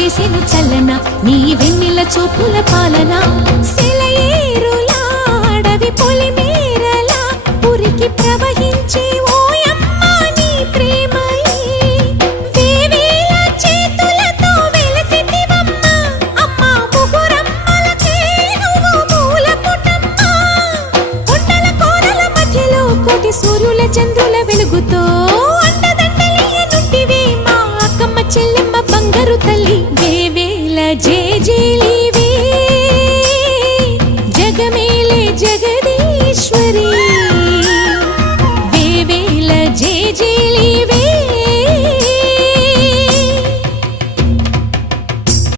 చేసెను చల్లన నీ వెన్నెల చూపుల పాలన సెలయేరులా అడవి పొలిమేరలా ఉరికి ప్రవహించే ఓ